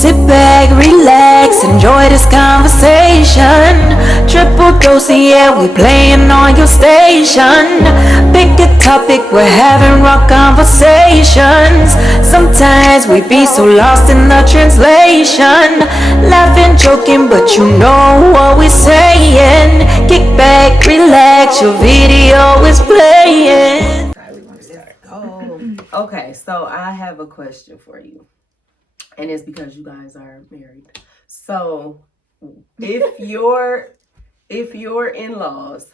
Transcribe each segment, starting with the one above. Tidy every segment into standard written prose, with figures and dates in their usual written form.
Sit back, relax, enjoy this conversation. Triple dose, yeah, we playing on your station. Pick a topic, we're having raw conversations. Sometimes we be so lost in the translation. Laughing, joking, but you know what we're saying. Kick back, relax, your video is playing. Okay, so I have a question for you. And it's because you guys are married. So if your in-laws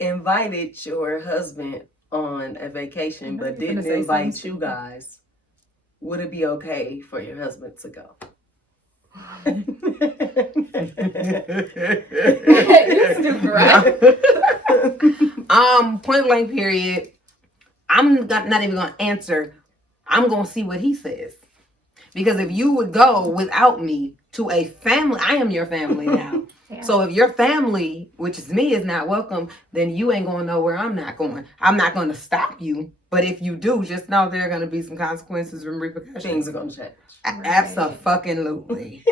invited your husband on a vacation but didn't invite you guys, would it be okay for your husband to go? You're stupid, right? Point blank period. I'm not even gonna answer. I'm gonna see what he says. Because if you would go without me to a family, I am your family now. Yeah. So if your family, which is me, is not welcome, then you ain't going nowhere. I'm not going. I'm not going to stop you. But if you do, just know there are going to be some consequences and repercussions. Things are going to change. Absolutely.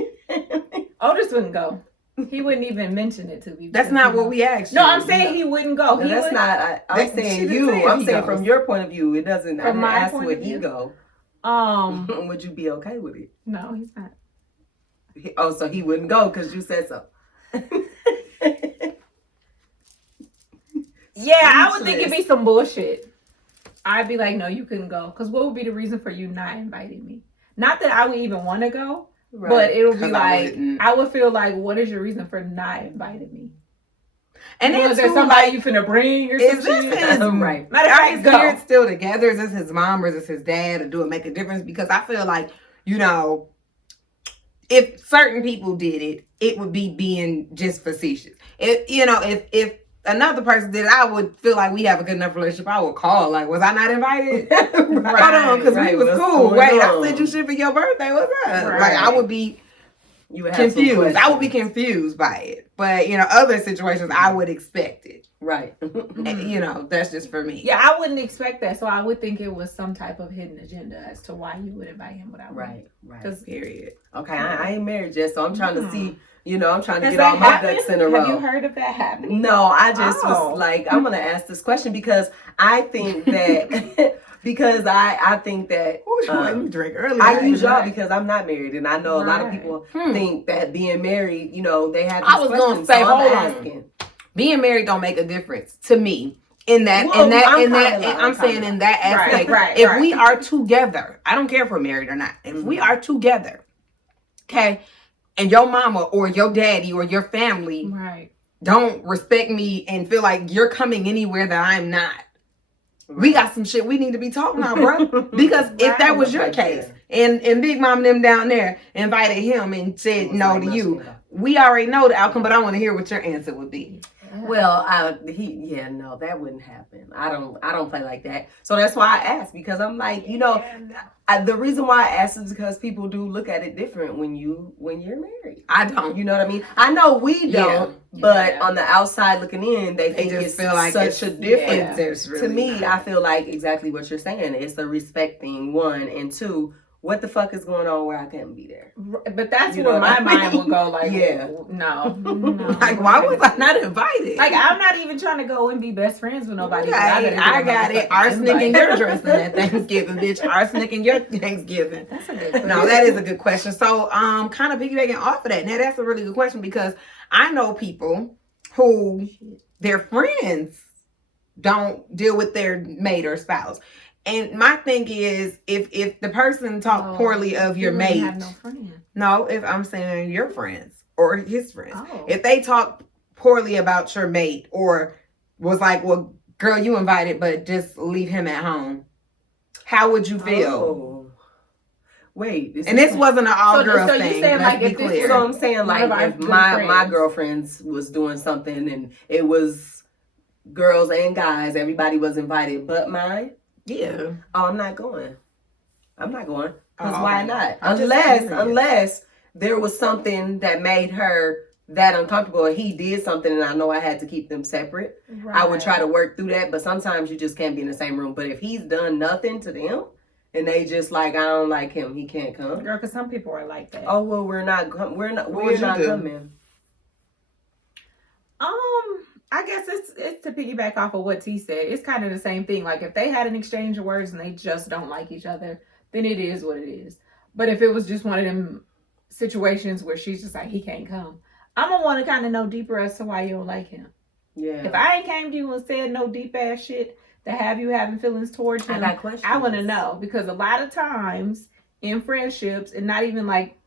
Otis wouldn't go. He wouldn't even mention it to me. That's not what we asked you. No, I'm saying he wouldn't go. No, that's not. I'm saying you. I'm saying from your point of view, it doesn't. I didn't ask would he go. Would you be okay with it? No, he's not. So he wouldn't go because you said so. Yeah, I would think it'd be some bullshit. I'd be like, no, you couldn't go. Because what would be the reason for you not inviting me? Not that I would even want to go, right. But it would be like, I would feel like, what is your reason for not inviting me? And then is there somebody you finna bring or something? Right. Are his parents still together? Is this his mom or is this his dad? Or do it make a difference? Because I feel like, if certain people did it, it would be being just facetious. If another person did it, I would feel like we have a good enough relationship. I would call, like, was I not invited? Right. Hold on, because we was cool. Wait, I sent you shit for your birthday. What's up? Right. Like, I would be confused. I would be confused by it. But, other situations, I would expect it. Right. And, that's just for me. Yeah, I wouldn't expect that. So I would think it was some type of hidden agenda as to why you would invite him without me. Right. Because period. Okay, I ain't married yet, so I'm trying to see, I'm trying to get all my ducks in a row. Have you heard of that happening? No, I just was like, I'm going to ask this question because I think that... I think that drink early. I use y'all because I'm not married, and I know a lot of people think that being married, they have. I was going to say, hold on. Being married don't make a difference to me in that. I'm saying in that aspect. If we are together, I don't care if we're married or not. If we are together, okay, and your mama or your daddy or your family, don't respect me and feel like you're coming anywhere that I'm not. We got some shit we need to be talking about, bro. Because if that was your case, and Big Mom and them down there invited him and said no to you, we already know the outcome, but I want to hear what your answer would be. Well, no, that wouldn't happen. I don't play like that. So that's why I asked, because I'm like, the reason why I asked is because people do look at it different when you're married. I don't. You know what I mean? I know we don't, but on the outside looking in, they think it's feel like such a difference. Really to me, I feel like exactly what you're saying. It's a respect thing, one, and two, what the fuck is going on where I couldn't be there? But that's where my mind will go. Like, no. Like, why was I not invited? Like, I'm not even trying to go and be best friends with nobody. Okay, I got it. Arsenic in your dressing at Thanksgiving, bitch. Arsenic in your Thanksgiving. That's a good question. No, that is a good question. So, kind of piggybacking off of that. Now, that's a really good question because I know people who their friends don't deal with their mate or spouse. And my thing is, if the person talked poorly of your mate, have no friend. No, if I'm saying your friends or his friends, if they talk poorly about your mate or was like, well, girl, you invited, but just leave him at home, how would you feel? Wait, this wasn't an all girl thing. So you saying like if this so I'm saying like if my girlfriends was doing something and it was girls and guys, everybody was invited, but mine. Yeah. Oh, I'm not going. Because why not? Unless there was something that made her that uncomfortable and he did something and I know I had to keep them separate. Right. I would try to work through that, but sometimes you just can't be in the same room. But if he's done nothing to them and they just like, I don't like him, he can't come. Girl, because some people are like that. Oh well, we're not coming. I guess it's to piggyback off of what T said. It's kind of the same thing. Like if they had an exchange of words and they just don't like each other, then it is what it is. But if it was just one of them situations where she's just like, he can't come, I'm gonna want to kind of know deeper as to why you don't like him. Yeah. If I ain't came to you and said no deep ass shit that have you having feelings towards him, I got questions. I want to know, because a lot of times in friendships, and not even like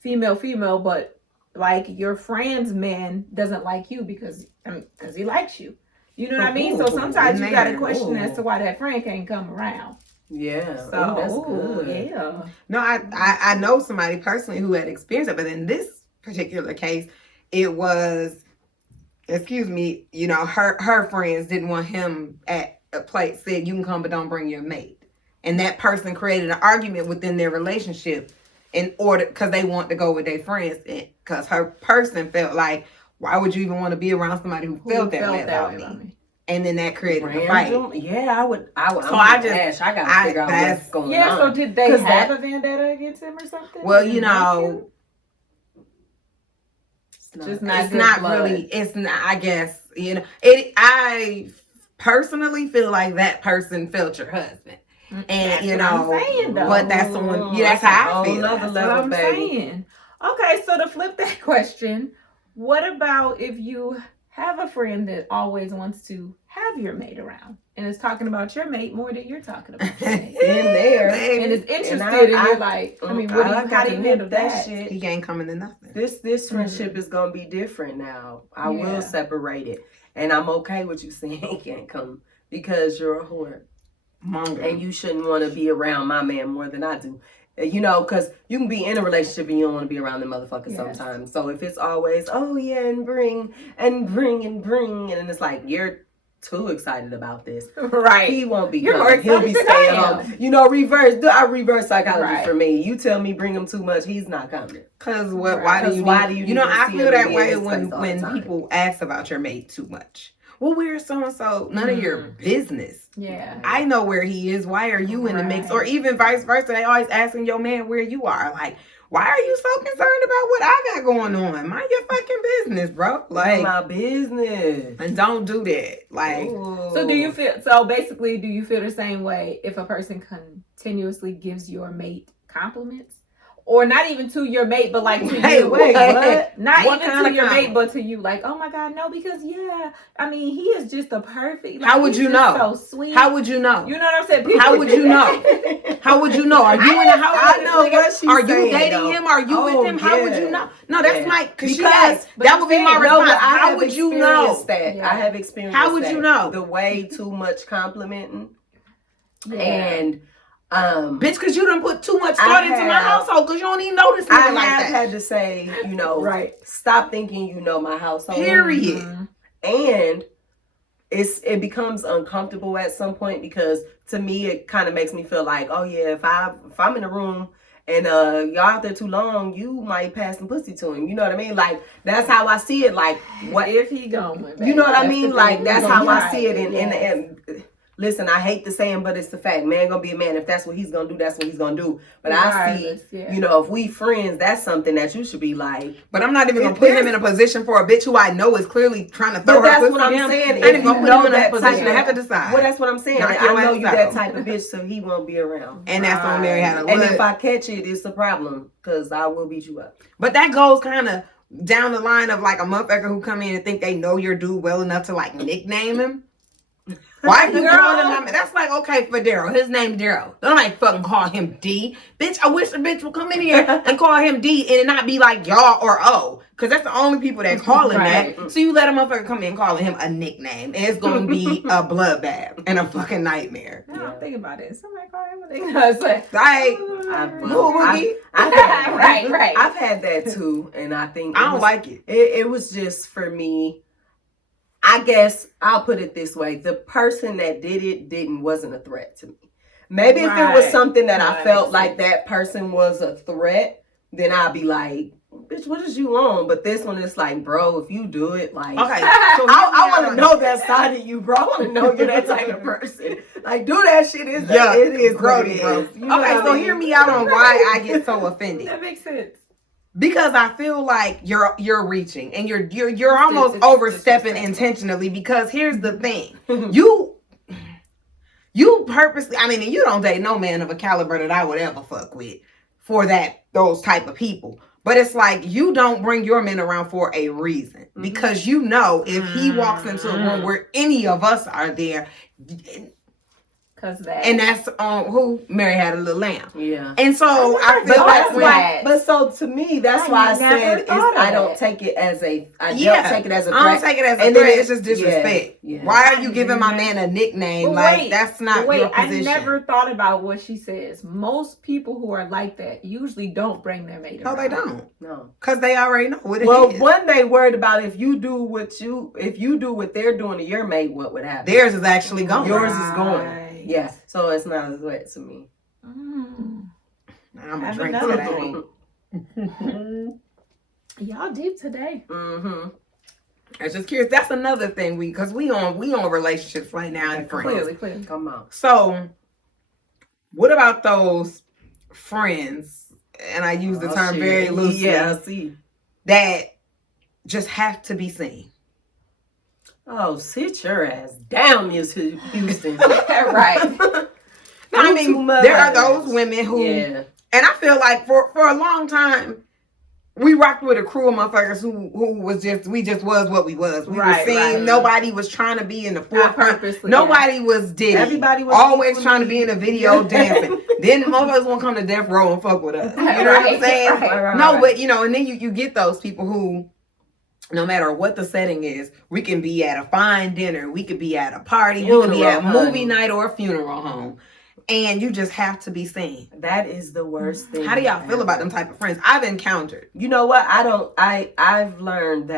female, but like your friend's man doesn't like you because he likes you. You know what I mean? So sometimes you got a question as to why that friend can't come around. Yeah. So that's good. Yeah. No, I know somebody personally who had experienced it, but in this particular case, it was, excuse me, you know, her friends didn't want him at a place, said you can come but don't bring your mate. And that person created an argument within their relationship in order, because they want to go with their friends, because her person felt like, why would you even want to be around somebody who felt that way about me? And then that created a fight. Yeah, I would. So I got to figure out what's going on. Yeah, so did they have a vendetta against him or something? Well, you know, it's not really, I guess, you know, I personally feel like that person felt your husband. And that's you what know, I'm saying, though. but that's someone, yeah, that's how I feel. That's what I'm saying. Okay, so to flip that question, what about if you have a friend that always wants to have your mate around and is talking about your mate more than you're talking about your mate? In there, and is interested, and you're like, I mean, how do you handle that? Shit. He ain't coming to nothing. This friendship is gonna be different now. I will separate it, and I'm okay with you saying he can't come because you're a whore. And you shouldn't want to be around my man more than I do. You know, because you can be in a relationship and you don't want to be around the motherfucker sometimes. So if it's always, oh yeah, and bring, and it's like, you're too excited about this. Right. He won't be coming. He'll be staying home. You know, reverse psychology for me. You tell me bring him too much, he's not coming. Because why do you you know, I feel that way when people ask about your mate too much. Well, where's so-and-so? None of your business. Yeah. I know where he is. Why are you in the mix? Or even vice versa. They always asking your man where you are. Like, why are you so concerned about what I got going on? Mind your fucking business, bro. Like, my business. And don't do that. Like, so do you feel, so basically, do you feel the same way if a person continuously gives your mate compliments? Or not even to your mate, but like to you. Wait, what? Not what even to your mate, but to you. Like, oh my God, no, because I mean, he is just a perfect. Like, how would you know? So sweet. How would you know? You know what I'm saying? How would you know? How would you know? Are you in the house? I know what she's Are you saying, dating though. him? Are you with him? How would you know? No, that's my because that would be my response. How would you know that? I have experienced. How would you know? The way too much complimenting and. Bitch, because you done put too much thought into my household because you don't even know this nigga like that. I have had to say, you know, stop thinking you know my household. Period. And it becomes uncomfortable at some point because to me it kind of makes me feel like, oh yeah, if I'm in a room and y'all out there too long, you might pass some pussy to him. You know what I mean? Like that's how I see it. Like what if he going? You know what I mean? Like that's how I see it. And listen, I hate to say him, but it's the fact. Man gonna be a man. If that's what he's gonna do, that's what he's gonna do. But I see, you know, if we friends, that's something that you should be like. But I'm not even gonna put him in a position for a bitch who I know is clearly trying to throw her pussy. That's what I'm saying. I ain't gonna put him in that position. I have to decide. Well, that's what I'm saying. I know you that type of bitch, so he won't be around. And that's on Mary had a And if I catch it, it's a problem because I will beat you up. But that goes kind of down the line of like a motherfucker who come in and think they know your dude well enough to like nickname him. Why you calling him? That's like, okay, for Daryl. His name Daryl. Don't like fucking call him D. Bitch, I wish a bitch would come in here and call him D and it not be like y'all or O. Because that's the only people that call him that. So you let a motherfucker come in calling him a nickname. And it's going to be a bloodbath and a fucking nightmare. I don't think about it. Somebody call him a nickname. Like, I've had that too. And I think I don't like it. It was just for me. I guess I'll put it this way. The person that did it wasn't a threat to me. Maybe if it was something that I felt like that person was a threat, then I'd be like, bitch, what is you on? But this one is like, bro, if you do it, like, okay, so I want to know that side of you, bro. I want to know you're that type of person. Like, do that shit. It is grody, bro. You know okay, so hear me out on why I get so offended. That makes sense. Because I feel like you're reaching and you're almost overstepping intentionally. Because here's the thing, you purposely. I mean, you don't date no man of a caliber that I would ever fuck with for those type of people. But it's like you don't bring your men around for a reason. Because you know if he walks into a room where any of us are there, and that's who Mary had a little lamb. Yeah. And so I feel like but so to me, that's why I said I don't take it as a threat. I don't take it as a threat. It's just disrespect. Yeah. Why are you giving my man a nickname? That's not your position. I never thought about what she says. Most people who are like that usually don't bring their mate around. No, they don't. No. Because they already know what it is. Well, one, they worried about if you do what they're doing to your mate, what would happen? Theirs is actually going. Yours is going. Yeah, so it's not a threat to me. I'm gonna drink today. Y'all deep today. Mm-hmm. I was just curious. That's another thing because we on relationships right now and friends. Clearly, come on. So, what about those friends? And I use the term very loosely. Yeah, I see. That just have to be seen. Oh, sit your ass down, Miss Houston. Right. I mean, there are those women who, and I feel like for a long time, we rocked with a crew of motherfuckers who was we was what we was. We were seen. Nobody was trying to be in the forefront. Nobody was Diddy. Everybody was always trying to be in a video dancing. Then the motherfuckers won't come to death row and fuck with us. You know what I'm saying? No, but and then you get those people who, no matter what the setting is, we can be at a fine dinner, we could be at a party, we could be at a movie night or a funeral home, and you just have to be seen. That is the worst thing. How do y'all feel about them type of friends? I've encountered. You know what? I've learned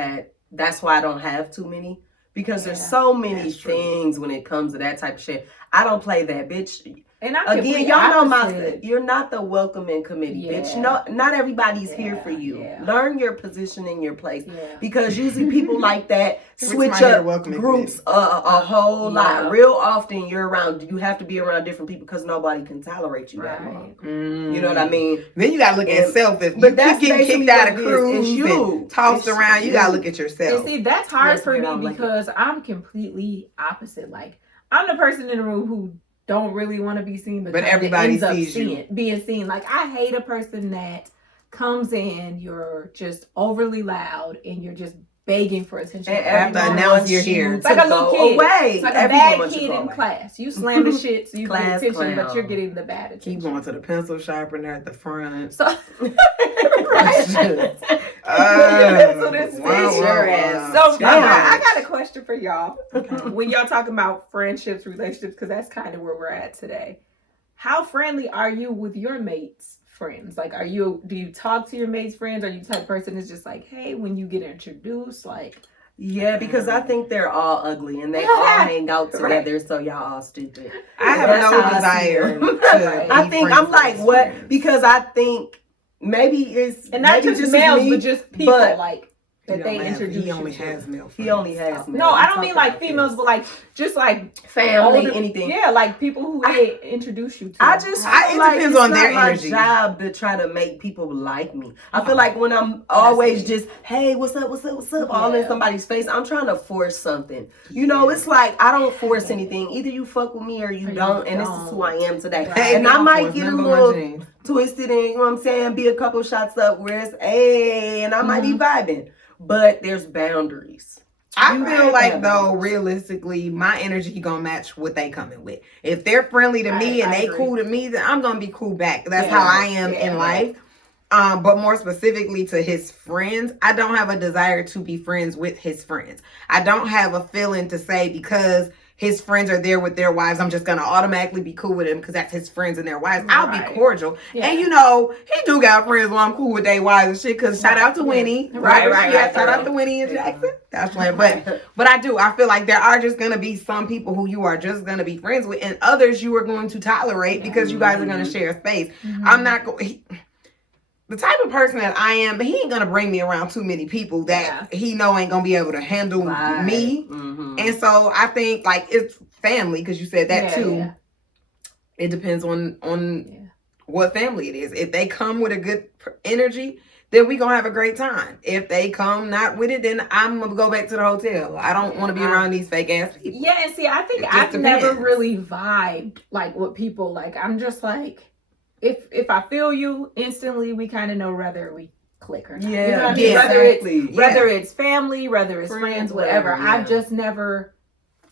that's why I don't have too many, because there's so many things when it comes to that type of shit. I don't play that, bitch. And again, y'all know you're not the welcoming committee, bitch. No, not everybody's here for you. Yeah. Learn your position in your place, because usually people like that switch up groups a whole lot. Real often you're around. You have to be around different people because nobody can tolerate you that long. You know what I mean? Then you gotta look at yourself. If you keep getting kicked out of crews and tossed around, you gotta look at yourself. And see, that's hard for me because I'm completely opposite. Like, I'm the person in the room who don't really want to be seen, but everybody sees you being seen. Like, I hate a person that comes in, you're just overly loud and you're just begging for attention. And have to announce you're here. It's like a little kid. It's like a bad kid in class. You slam the shit so you get attention, but you're getting the bad attention. Keep going to the pencil sharpener at the front. So, I got a question for y'all. When y'all talking about friendships, relationships, because that's kind of where we're at today. How friendly are you with your mates' friends? Like, do you talk to your mates' friends? Are you the type of person that's just like, hey, when you get introduced, like? Yeah, because I think they're all ugly and they all hang out together, so y'all all stupid. I have no desire to I think I'm like, what? Friends. Because I think maybe it's and not maybe just males, but just people like that they introduce. He only has male friends. He only has male. No, I don't mean like females, but like just like family, anything. Yeah, like people who they introduce you to. I just it depends on their energy. It's not my job to try to make people like me. I feel like when I'm always just, hey, what's up, all in somebody's face, I'm trying to force something. You know, it's like I don't force anything. Either you fuck with me or you don't, and this is who I am today. Right. And I might get a little twisted and, you know what I'm saying, be a couple shots up where it's, hey, and I might be vibing. But there's boundaries. I feel like, though, realistically, my energy gonna match what they coming with. If they're friendly to me and they cool to me, then I'm gonna be cool back. That's how I am in life. But more specifically to his friends, I don't have a desire to be friends with his friends. I don't have a feeling to say because his friends are there with their wives, I'm just going to automatically be cool with him because that's his friends and their wives. I'll be cordial. Yeah. And, you know, he do got friends where I'm cool with their wives and shit because shout out to Winnie. Shout out to Winnie and Jackson. That's right. But I do. I feel like there are just going to be some people who you are just going to be friends with and others you are going to tolerate because you guys are going to share space. I'm not going... the type of person that I am, but he ain't gonna bring me around too many people that he know ain't gonna be able to handle me. Mm-hmm. And so I think like it's family, because you said that too. Yeah. It depends on what family it is. If they come with a good energy, then we gonna have a great time. If they come not with it, then I'm gonna go back to the hotel. I don't want to be around these fake ass people. Yeah, and see, I think I've never really vibed like with people. Like I'm just like, if I feel you instantly, we kind of know whether we click or not. Yeah, you know what I mean? Whether it's family, whether it's friends, whatever. Yeah. I've just never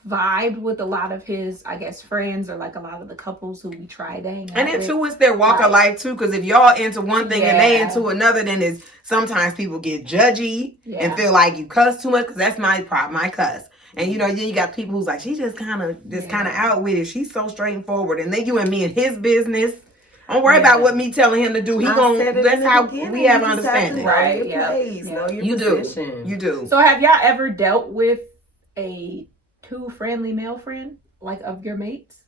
vibed with a lot of his, I guess, friends or like a lot of the couples who we try to hang out and then too, it's their walk of life too, because if y'all into one thing and they into another, then it's sometimes people get judgy and feel like you cuss too much, because that's my problem. I cuss. And you know, then you got people who's like, she just kind of out with it. She's so straightforward. And then you and me in his business. Don't worry about what me telling him to do. That's how we have understanding. Right. You do. So have y'all ever dealt with a too friendly male friend, like of your mates?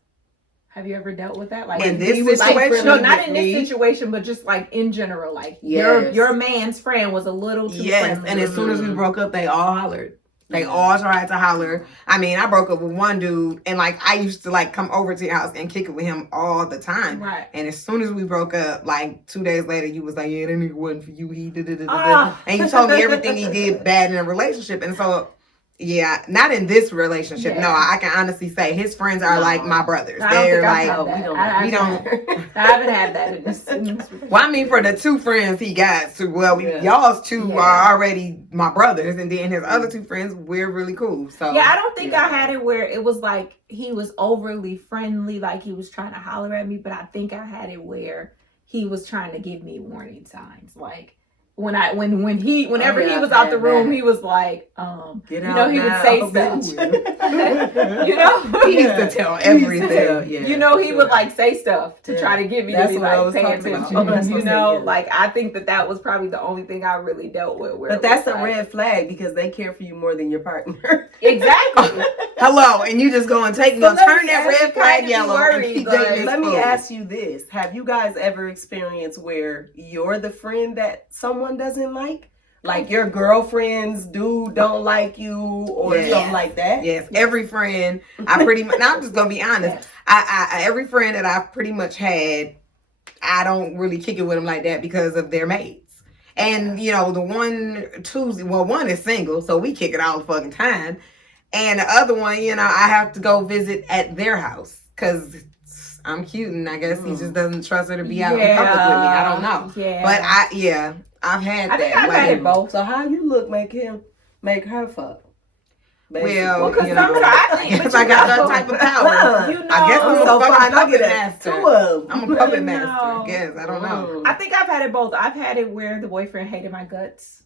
Have you ever dealt with that? Like in this situation? No, not in this situation, but just like in general. Like your man's friend was a little too friendly. And as soon as we broke up, they all hollered. They all tried to holler. I mean, I broke up with one dude, and like I used to like come over to your house and kick it with him all the time. Right. And as soon as we broke up, like 2 days later, you was like, "Yeah, that nigga wasn't for you. He did it." And you told me everything he did bad in a relationship, and so. Yeah, not in this relationship. Yeah. No, I can honestly say his friends are like my brothers. They're like we don't. I haven't had that in this. Well, I mean, for the two friends he got, so y'all's two are already my brothers, and then his other two friends, we're really cool. So I don't think I had it where it was like he was overly friendly, like he was trying to holler at me. But I think I had it where he was trying to give me warning signs, like. Whenever he was out the room, he was like, he would say stuff. He used to tell everything. He would like say stuff to try to get me to be like, pay attention. Like I think that was probably the only thing I really dealt with. But that's a red flag because they care for you more than your partner. Exactly. Hello, and you just go and turn that red flag yellow. Let me ask you this: have you guys ever experienced where you're the friend that someone doesn't like your girlfriends don't like you or something like that? Yes, every friend I pretty much. Now I'm just gonna be honest. I every friend that I've pretty much had, I don't really kick it with them like that because of their mates. And the one is single, so we kick it all the fucking time. And the other one, I have to go visit at their house because I'm cute, and I guess he just doesn't trust her to be out in public with me. I don't know. Yeah. But I've had that. I think I've had it both. So how you look make her fuck? Basically. Well, because I got that type of power. I guess I'm a fucking puppet master. I'm a puppet master. I guess. I don't know. I think I've had it both. I've had it where the boyfriend hated my guts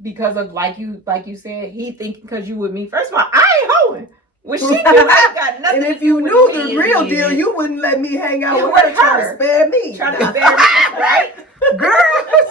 because of like you said, he thinking because you with me. First of all, I ain't hoeing. Well, she knew I got nothing. And if you knew the real deal, you wouldn't let me hang out with her. Trying to spare me, right? Girl.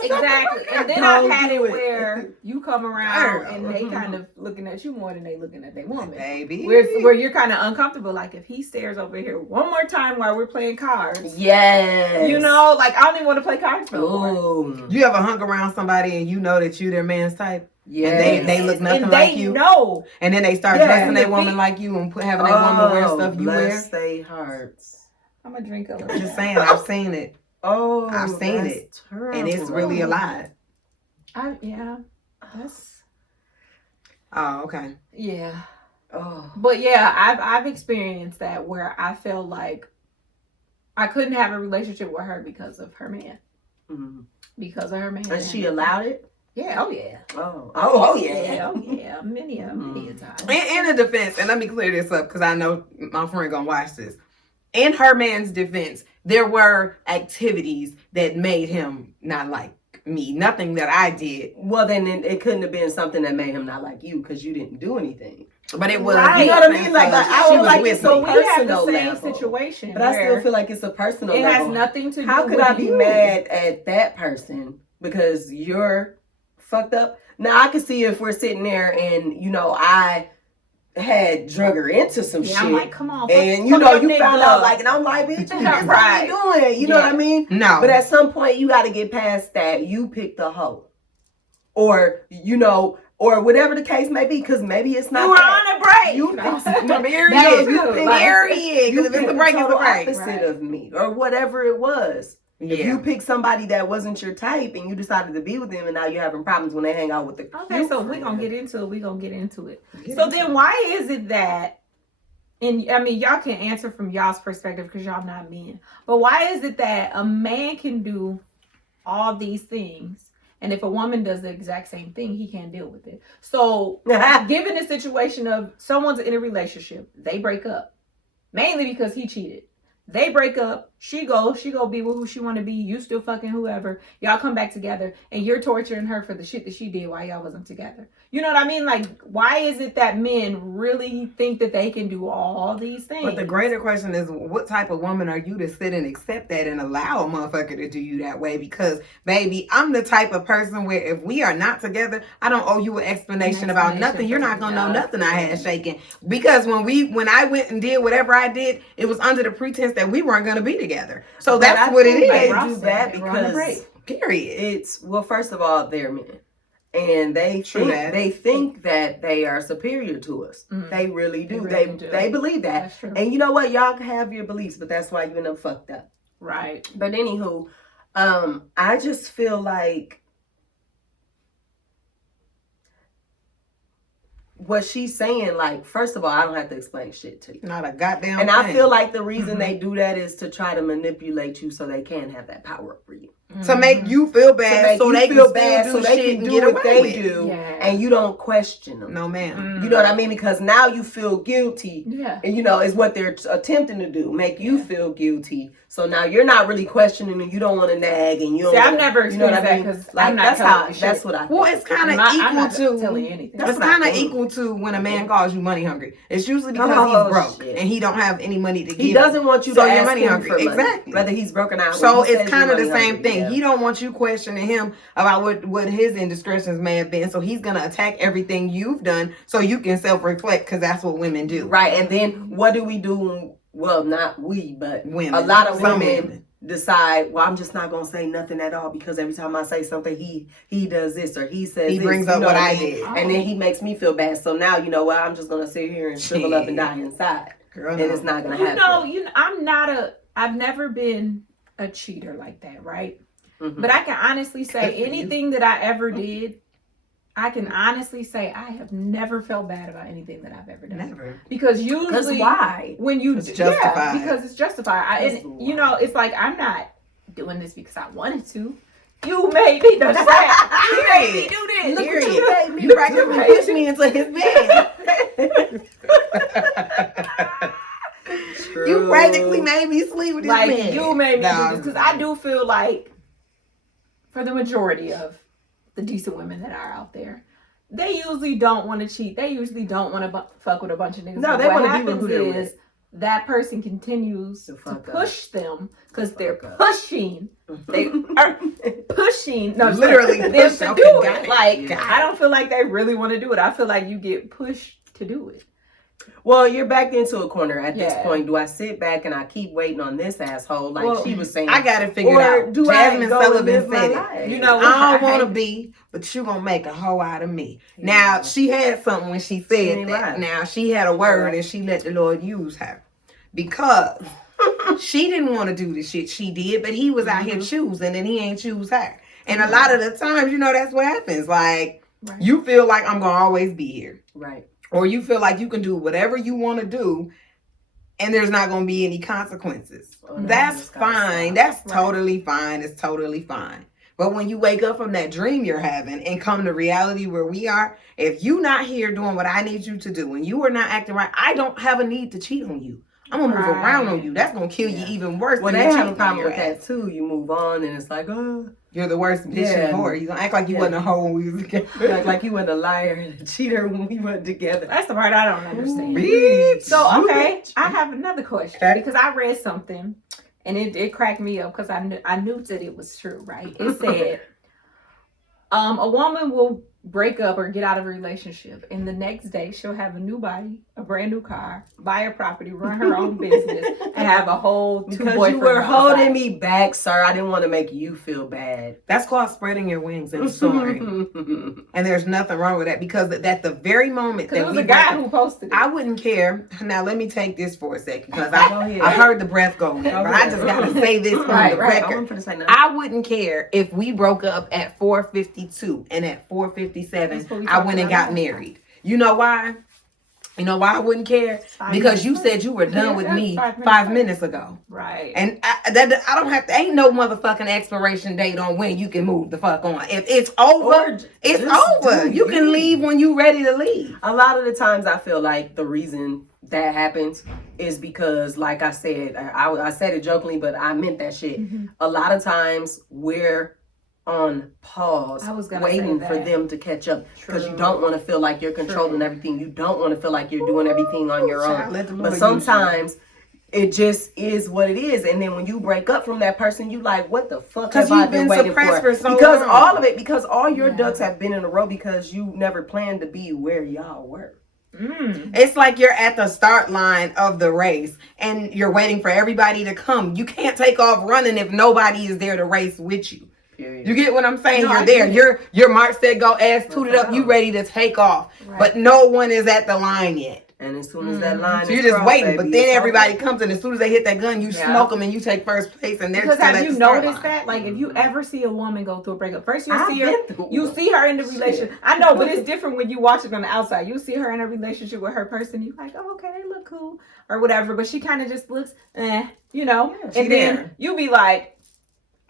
Exactly. And then I've had it where you come around and they kind of looking at you more than they looking at their woman. Baby. Where you're kind of uncomfortable. Like if he stares over here one more time while we're playing cards. Yes. Like I don't even want to play cards no more. You ever hung around somebody and you know that you their man's type? Yeah, and they look nothing like you. Know. And then they start dressing their woman like you and having their woman wear stuff you wear. Bless they hearts. I'm a drinker. I'm just saying, I've seen it. Oh, I've seen it, terrible. And it's really a lot. That's. Oh, okay. Yeah. Oh, but yeah, I've experienced that where I felt like I couldn't have a relationship with her because of her man. Mm-hmm. Because of her man. And she allowed it. Yeah, oh yeah. Oh yeah. Oh yeah. Many a time. In a defense, and let me clear this up because I know my friend gonna watch this. In her man's defense, there were activities that made him not like me. Nothing that I did. Well, then it couldn't have been something that made him not like you because you didn't do anything. But it was, right. You know what I mean? Like I was like, it's so we have the same situation. But I still feel like it's a personal level. It has nothing to do with How could I be mad at that person because you're fucked up? Now I can see if we're sitting there and I had drug her into some shit. I'm like, come on. And you found out like, and I'm like, bitch, this what you doing? You know what I mean? No. But at some point, you got to get past that. You picked the hoe. Or, or whatever the case may be, because maybe it's not. You were on a break. You picked period. You Because if it's a break, it's a break. opposite of me, or whatever it was. Yeah. If you pick somebody that wasn't your type and you decided to be with them, and now you're having problems when they hang out with the okay, so we're gonna get into it. So then, why is it that? And I mean, y'all can answer from y'all's perspective because y'all not men. But why is it that a man can do all these things, and if a woman does the exact same thing, he can't deal with it? So, given the situation of someone's in a relationship, they break up, mainly because he cheated. They break up. She go be with who she want to be. You still fucking whoever. Y'all come back together, and you're torturing her for the shit that she did while y'all wasn't together. You know what I mean? Like, why is it that men really think that they can do all these things? But the greater question is, what type of woman are you to sit and accept that and allow a motherfucker to do you that way? Because, baby, I'm the type of person where if we are not together, I don't owe you an explanation about nothing. You're not gonna know nothing I had shaking. Because when I went and did whatever I did, it was under the pretense that we weren't gonna be together. So that's what it is. They do that because period. First of all, they're men. And they think that they are superior to us. Mm-hmm. They really do. They believe that. That's true. And you know what? Y'all can have your beliefs, but that's why you end up fucked up. Right. But anywho, I just feel like what she's saying, like, first of all, I don't have to explain shit to you. Not a goddamn And thing. I feel like the reason they do that is to try to manipulate you so they can have that power over you. To make you feel bad, so they can do what they do, and you don't question them. No, ma'am. You know what I mean? Because now you feel guilty. Yeah. And is what they're attempting to do, make you feel guilty. So now you're not really questioning, and you don't want to nag, and you don't. See, I've never experienced that because like, that's what I think. Well, it's kind of equal to telling you anything. It's kind of equal to when a man calls you money hungry. It's usually because he's broke and he don't have any money to give. He doesn't want you to ask money hungry. For money, exactly. Whether he's broken out. So it's kind of the same thing. Yeah. He don't want you questioning him about what his indiscretions may have been. So he's gonna attack everything you've done so you can self-reflect because that's what women do. Right. And then what do we do? Well, not we, but women. A lot of women decide, well, I'm just not gonna say nothing at all because every time I say something, he does this or he says he brings up what I did, and then he makes me feel bad. So now I'm just gonna sit here and shrivel up and die inside, and it's not gonna happen. I've never been a cheater like that, right? Mm-hmm. But I can honestly say anything that I ever did, I can honestly say I have never felt bad about anything that I've ever done. Never. Because usually, why? When you it's justified. Yeah, because it's justified. It's like I'm not doing this because I wanted to. You made me do that. You made me do this. Look what you made me. You practically pushed me into his bed. You practically made me sleep with this man. Like you made me do this because I do feel like, for the majority of the decent women that are out there, they usually don't want to cheat. They usually don't want to fuck with a bunch of niggas. No, they want to be with who they're with. That person continues to push them because they're pushing. They are pushing. No, literally them push to do it. Like I don't feel like they really want to do it. I feel like you get pushed to do it. Well, you're backed into a corner at this point. Do I sit back and I keep waiting on this asshole like she was saying? I got it figured out. Do Jasmine Sullivan said it. I don't want to be, but you gonna make a hoe out of me. Yeah. Now, she had something when she said that. Right. Now, she had a word and she let the Lord use her. Because she didn't want to do the shit she did, but he was out here choosing and he ain't choose her. And a lot of the times, that's what happens. Like, you feel like I'm gonna always be here. Right. Or you feel like you can do whatever you want to do and there's not going to be any consequences. That's fine. That's totally fine. It's totally fine. But when you wake up from that dream you're having and come to reality where we are, if you're not here doing what I need you to do and you are not acting right, I don't have a need to cheat on you. I'm going to move around on you. That's going to kill you even worse. Well, they have a problem with that too. You move on and it's like, oh. You're the worst bitch in the whore. You gonna act like you wasn't a hoe when we was together. You act like you wasn't a liar and a cheater when we were together. That's the part I don't understand. Bitch. So, okay, I have another question because I read something and it cracked me up because I knew that it was true, right? It said, a woman will break up or get out of a relationship, and the next day she'll have a new body, a brand new car, buy a property, run her own business, and have a whole two boyfriends. Because you were holding me back, sir. I didn't want to make you feel bad. That's called spreading your wings and soaring. And there's nothing wrong with that, because at the very moment that it was a guy who posted it. I wouldn't care. Now let me take this for a second, because I heard the breath going, but I just gotta say this on the record. I wouldn't care if we broke up at 4:52 and at 4:57 I went and got married. You know why? You know why I wouldn't care? Because you said you were done with me 5 minutes ago. Right. And I don't have to, ain't no motherfucking expiration date on when you can move the fuck on. If it's over, it's over. You can leave when you ready to leave. A lot of the times I feel like the reason that happens is because, like I said, I said it jokingly, but I meant that shit. Mm-hmm. A lot of times we're on pause, waiting for them to catch up, because you don't want to feel like you're controlling everything. You don't want to feel like you're doing everything on your own. But sometimes it just is what it is, and then when you break up from that person, you like, what the fuck have I been waiting for so because long. All of it, because all your ducks have been in a row, because you never planned to be where y'all were. It's like you're at the start line of the race and you're waiting for everybody to come. You can't take off running if nobody is there to race with you. You get what I'm saying? No, you're there. You're march, set, go, ass tooted up. You ready to take off. Right. But no one is at the line yet. And as soon as that line so you're just waiting. But then everybody comes, and as soon as they hit that gun, you smoke them and you take first place. And they're because still have you noticed that? Like, if you ever see a woman go through a breakup, first you see her in the relationship. I know, but it's different when you watch it on the outside. You see her in a relationship with her person. You're like, oh, okay, they look cool or whatever. But she kind of just looks, you know. Yeah, and then you be like,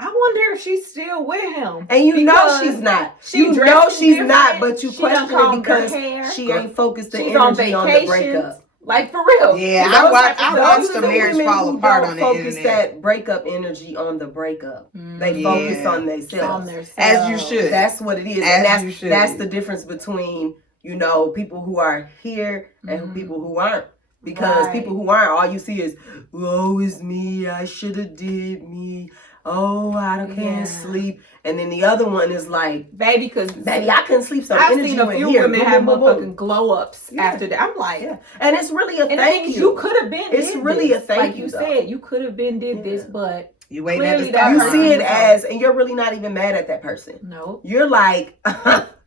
I wonder if she's still with him. And you know she's not. You know she's not, but you question it because she ain't focused the energy on the breakup. Like, for real. Yeah, I watched the marriage fall apart on the internet. Focus that breakup energy on the breakup. They focus on themselves. As you should. That's what it is. And that's the difference between, you know, people who are here and people who aren't. Because people who aren't, all you see is, woe is me, I should have did me. Oh, I can't sleep. And then the other one is like, baby, I couldn't sleep. So I've seen a few women have motherfucking glow ups after that. I'm like, and it's really a thank you. You could have been. It's really a thank you. Like you said, you could have been did this, but you waiting at the start. You see it as, and you're really not even mad at that person. No, you're like,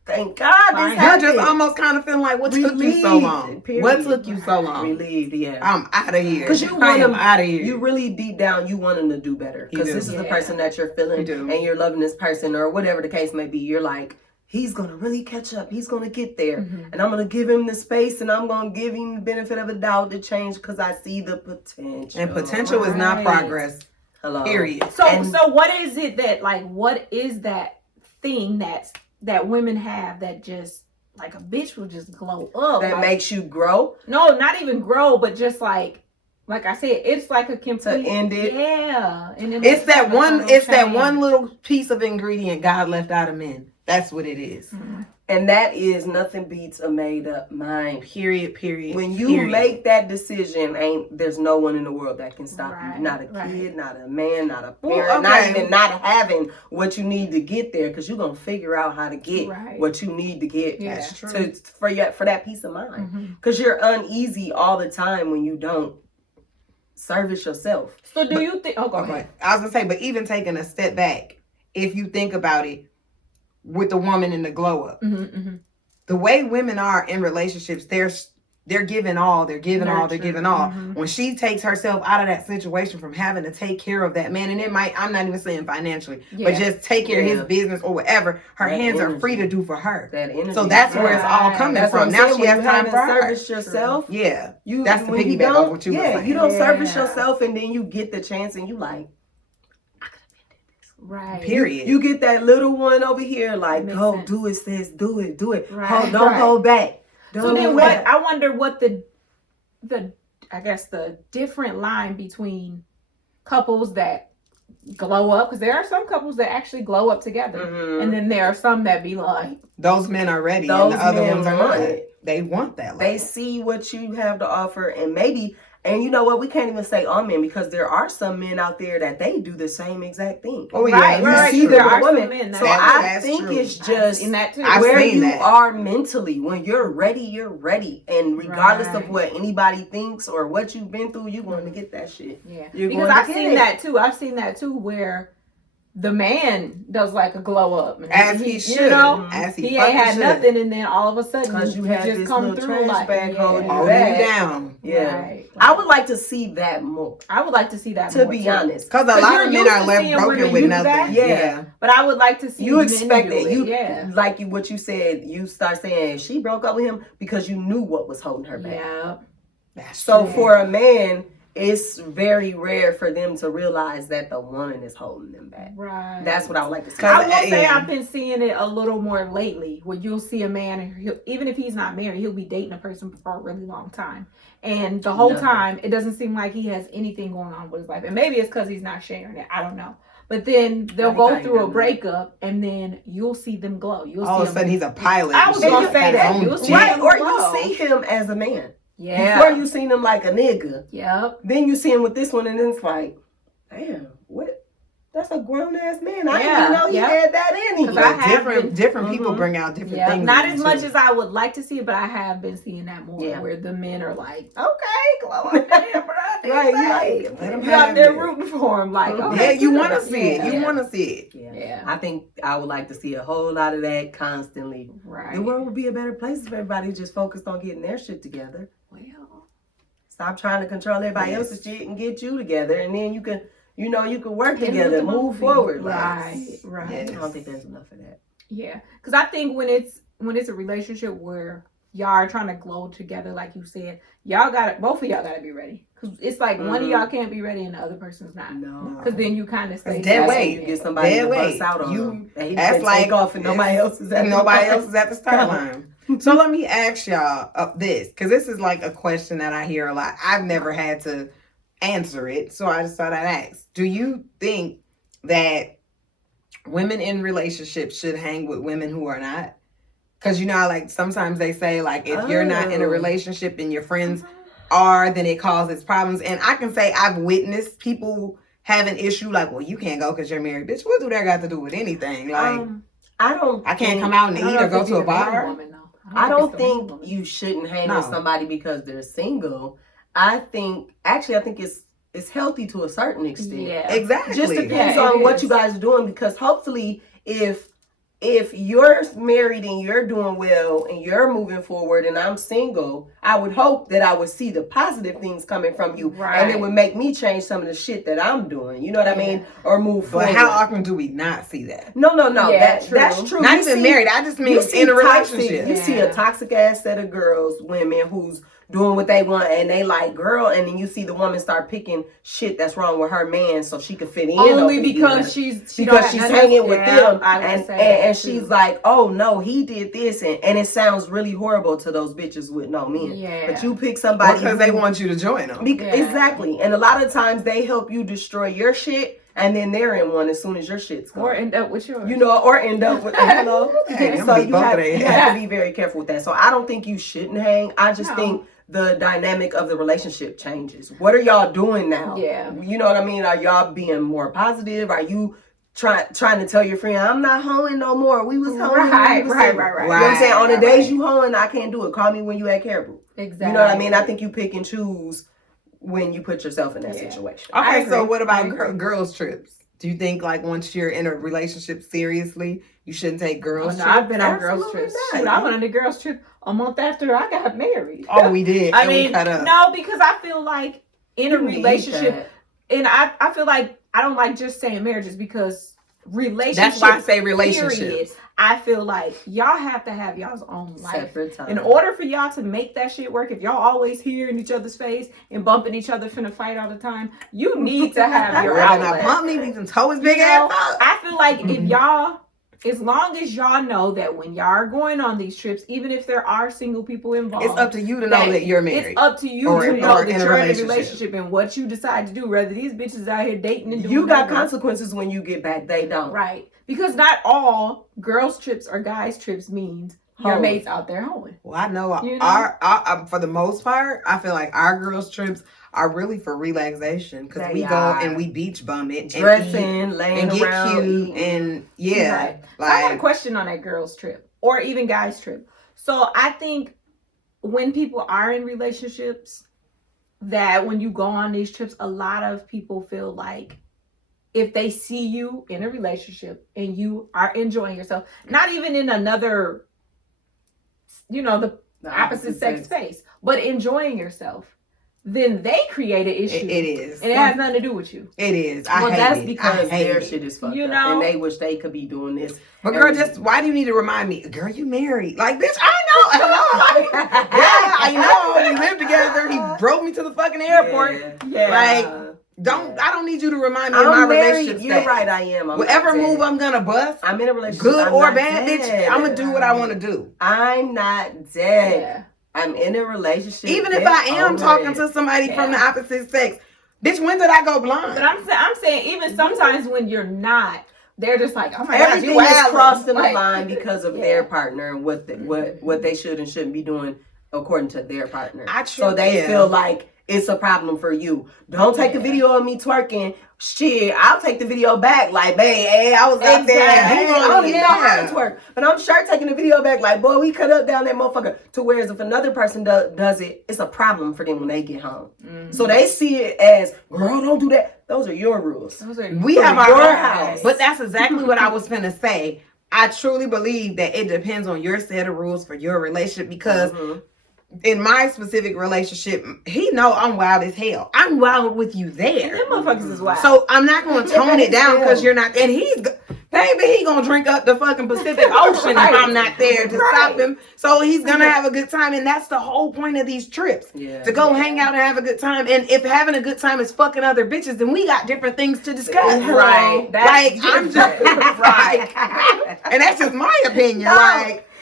thank God this happened. You're just almost kind of feeling like, what took you so long? Period. What took you so long? Relieved, yeah. I'm out of here. Because you want them out of here. You really deep down, you want them to do better. Because this is the person that you're feeling, and you're loving this person, or whatever the case may be. You're like, he's gonna really catch up. He's gonna get there, and I'm gonna give him the space, and I'm gonna give him the benefit of the doubt to change, because I see the potential. And potential is not progress. Hello. Period. So what is it that, like, what is that thing that women have that just, like, a bitch will just glow up? That makes you grow? No, not even grow, but just like I said, it's like a complete... To end it? Yeah. And then it's that one little piece of ingredient God left out of men. That's what it is. Mm-hmm. And that is, nothing beats a made up mind. Period. When you make that decision, there's no one in the world that can stop you. Not a kid, not a man, not a parent, not even not having what you need to get there, because you're going to figure out how to get what you need to get for that peace of mind. Because you're uneasy all the time when you don't service yourself. So do you think... Oh, go ahead. I was going to say, but even taking a step back, if you think about it, with the woman in the glow up, the way women are in relationships, they're giving all, they're giving all. When she takes herself out of that situation from having to take care of that man, and it might, I'm not even saying financially, but just take care of his business or whatever, her hands are free to do for her. So that's where it's all coming from. Now she has time for her. Service yourself. Yeah. That's the piggyback of what you were saying. You don't service yourself, and then you get the chance, and you like, right. Period. You get that little one over here, like, go do it, sis, do it. Right. Don't hold back. So then what? I wonder what the I guess the different line between couples that glow up, because there are some couples that actually glow up together, and then there are some that be like, those men are ready, and the other ones are not. They want that. They see what you have to offer, and maybe And you know what? We can't even say all men because there are some men out there that they do the same exact thing. Oh yeah, right. There are some men. So I that's think true. it's just in that too. where you are mentally. When you're ready, you're ready. And regardless of what anybody thinks or what you've been through, you're going to get that shit. Yeah, because I've seen that too. I've seen that too where the man does like a glow up, as he should. You know, as he ain't had nothing, and then all of a sudden, because you have just this come little through trash bag holding you down. Yeah, right. I would like to see that more. I would like to see that to more, be too. honest, because a lot of men are left broken with nothing. Yeah, but I would like to see you expect men do it. Like what you said. You start saying she broke up with him because you knew what was holding her back. Yeah, that's so true. For a man, it's very rare for them to realize that the woman is holding them back. Right. That's what I would like to see. I will say I've been seeing it a little more lately where you'll see a man, and even if he's not married, he'll be dating a person for a really long time. And the whole time, it doesn't seem like he has anything going on with his life. And maybe it's because he's not sharing it. I don't know. But then they'll go through a breakup, and then you'll see them glow. You'll all see of a sudden he's a pilot. I was going to say that. You'll see him or glow. you see him as a man. Yeah. Before you seen him like a nigga. Yep. Then you see him with this one, and then it's like, damn, what? That's a grown ass man. I didn't even know he had that in him. Different people bring out different things. Not as much as I would like to see it, but I have been seeing that more where the men are like, okay, glow up, man, bro. Right, let him out there rooting for him. Like, okay, you want to see it. You want to see it. Yeah. I think I would like to see a whole lot of that constantly. Right. The world would be a better place if everybody just focused on getting their shit together. Well, stop trying to control everybody else's shit and get you together, and then you can work together, move forward. Right. Yes. I don't think there's enough of that. Yeah, because I think when it's a relationship where y'all are trying to glow together, like you said, both of y'all gotta be ready. Because it's like one of y'all can't be ready and the other person's not. No. Because then you kind of stay dead weight. You get somebody to bust out on you. That's like off and nobody else is at the start line. So let me ask y'all this, because this is like a question that I hear a lot. I've never had to answer it, so I just thought I'd ask. Do you think that women in relationships should hang with women who are not? Because like sometimes they say like if you're not in a relationship and your friends are, then it causes problems. And I can say I've witnessed people have an issue like, well, you can't go because you're married. Bitch, what do that got to do with anything? Like, I can't come out and eat or go to a bar. I don't think you shouldn't hang with somebody because they're single. I think it's healthy to a certain extent. Yeah, exactly. Just depends on what you guys are doing, because hopefully if you're married and you're doing well and you're moving forward and I'm single, I would hope that I would see the positive things coming from you. Right. And it would make me change some of the shit that I'm doing. You know what I mean? Or move forward. But how often do we not see that? No. Yeah, that's true. Not even married. I just mean in a relationship. You see a toxic ass set of women who's doing what they want and they like, girl, and then you see the woman start picking shit that's wrong with her man so she could fit in only because she's hanging with them and she's like, oh no, he did this, and it sounds really horrible to those bitches with no men. But you pick somebody because they want you to join them. Exactly. And a lot of times they help you destroy your shit. And then they're in one as soon as your shit's gone. Or end up with yours. Or end up with, So you have to be very careful with that. So I don't think you shouldn't hang. I just think the dynamic of the relationship changes. What are y'all doing now? Yeah. You know what I mean? Are y'all being more positive? Are you trying to tell your friend, I'm not hoeing no more. We was hoeing. Right. You know what I'm saying? On the days you hoeing, I can't do it. Call me when you at Caribou. Exactly. You know what I mean? I think you pick and choose when you put yourself in that situation. Okay, so what about girls' trips? Do you think like once you're in a relationship seriously, you shouldn't take girls' trips? I've been on girls' trips. Shoot, I went on a girls' trip a month after I got married. Oh, we did. We cut up. No, because I feel like in a relationship, and I feel like I don't like just saying marriages because relationships. That's why I say relationships. Period, I feel like y'all have to have y'all's own life. Separate time. In order for y'all to make that shit work, if y'all always hearing each other's face and bumping each other finna fight all the time, you need to have your outlet. Bump me, these toes big ass. I feel like if y'all, as long as y'all know that when y'all are going on these trips, even if there are single people involved, it's up to you to know that you're married. It's up to you to know that you're in a relationship and what you decide to do. Whether these bitches out here dating and doing you got consequences when you get back, they don't. Right. Because not all girls' trips or guys' trips means your mates out there hoeing. Well, I know, our for the most part, I feel like our girls' trips are really for relaxation because we go and we beach bum it, dressing, laying and around, get cute, and Right. So I have a question on that girls' trip or even guys' trip. So I think when people are in relationships, that when you go on these trips, a lot of people feel like if they see you in a relationship and you are enjoying yourself, not even in another, the opposite sex space, but enjoying yourself, then they create an issue. It is. And it has nothing to do with you. It is. That's because their shit is fucked up. And they wish they could be doing this. But girl, why do you need to remind me? Girl, you married. Like, bitch, I know. Hello. Yeah, I know. We live together. He drove me to the fucking airport. Yeah. Like, I don't need you to remind me of my relationship. You're right, I am. Whatever move I'm gonna bust, I'm in a relationship. Good or bad, bitch, I'm gonna do what I want to do. I'm not dead. Yeah. I'm in a relationship. Even if I am talking to somebody from the opposite sex, bitch, when did I go blind? But I'm saying even sometimes when you're not, they're just like, oh my God, everything is crossing the line because of their partner and what they should and shouldn't be doing according to their partner. So they feel like it's a problem for you. Don't take a video of me twerking. Shit, I'll take the video back. Like, babe, hey, I was out there. I don't even know how to twerk. But I'm sure taking the video back, like, boy, we cut up down that motherfucker. To whereas if another person does it, it's a problem for them when they get home. Mm-hmm. So they see it as, girl, don't do that. Those are your rules. We have our house. But that's exactly what I was finna say. I truly believe that it depends on your set of rules for your relationship because in my specific relationship, he know I'm wild as hell. I'm wild with you there. Them motherfuckers is wild. So I'm not going to tone it down because you're not. And baby, he going to drink up the fucking Pacific Ocean if I'm not there to stop him. So he's going to have a good time. And that's the whole point of these trips. To go hang out and have a good time. And if having a good time is fucking other bitches, then we got different things to discuss. Right. I'm just, right. And that's just my opinion.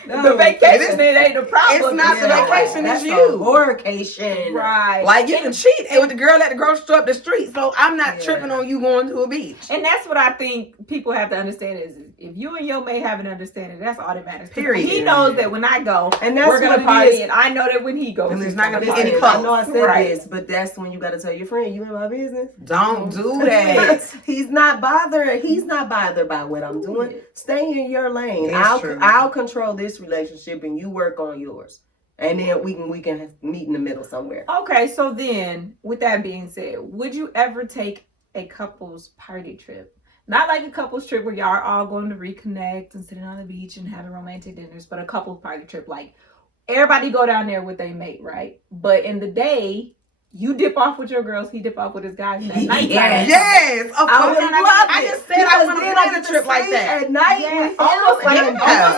No, the vacation, it ain't the problem. It's not the vacation, it's you. Vacation. Right. Like, you can cheat with the girl at the grocery store up the street. So I'm not tripping on you going to a beach. And that's what I think people have to understand is if you and your mate have an understanding, that's all that matters. Period. He knows that when I go, and that's we're going to party. And I know that when he goes, and there's not going to be any clothes. I know I said this, but that's when you got to tell your friend, you in my business. Don't do that. He's not bothered. He's not bothered by what I'm doing. Stay in your lane. I'll control this relationship and you work on yours. And then we can meet in the middle somewhere. Okay, so then with that being said, would you ever take a couple's party trip? Not like a couple's trip where y'all are all going to reconnect and sitting on the beach and having romantic dinners, but a couple's party trip. Like everybody go down there with their mate, right? But in the day, you dip off with your girls, he dip off with his guys. At night yes. Of course. I just said I want to plan a trip like that. At night, almost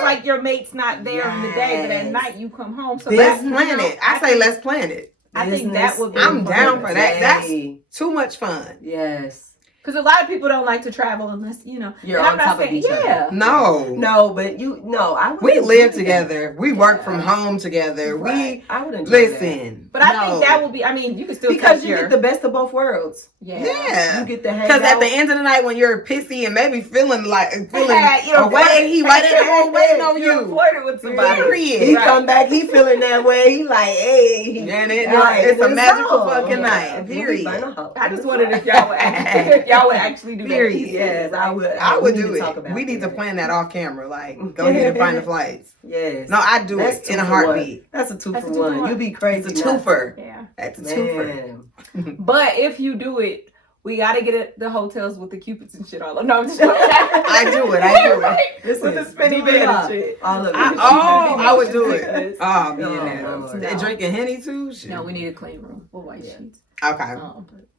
like your mate's not there in the day, but at night you come home. So let's plan it. I say let's plan it. I think that would be. I'm down for that. That's too much fun. Yes. Because a lot of people don't like to travel unless, you're on top of each other. No, but we live together. We work from home together. Right. I would enjoy listen. That. But I think that would be, you can still because you get the best of both worlds. Yeah. You get to hang out. Because at the end of the night when you're pissy and maybe feeling away, he right in the home waiting on you. Flirting with somebody. Period. He come back, he feeling that way. He like, hey. And it's a magical fucking night. Period. I just wondered if y'all would actually do that. Yes, I would. I would do it. We need to plan that off camera. Like, go ahead and find the flights. Yes. No, I do it in a heartbeat. That's a 2 for 1. You be crazy. It's a twofer. Yeah. That's a twofer. But if you do it, we gotta get the hotels with the cupids and shit all over. No, I'm just joking. I do it. With the spinny bed and shit. All of it. I would do it. Oh, man. Drinking Henny too? Shit. No, we need a clean room with white sheets. Okay.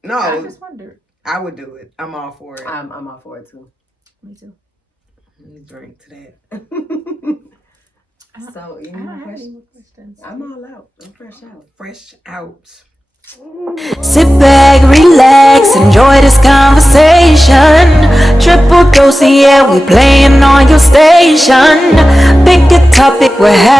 No. I just wondered. I would do it. I'm all for it. I'm all for it too. Me too. Let me drink to that. So, any more questions? I'm all out. I'm fresh out. Fresh out. Sit back, relax, enjoy this conversation. Triple dose, yeah, we playing on your station. Pick a topic, we're having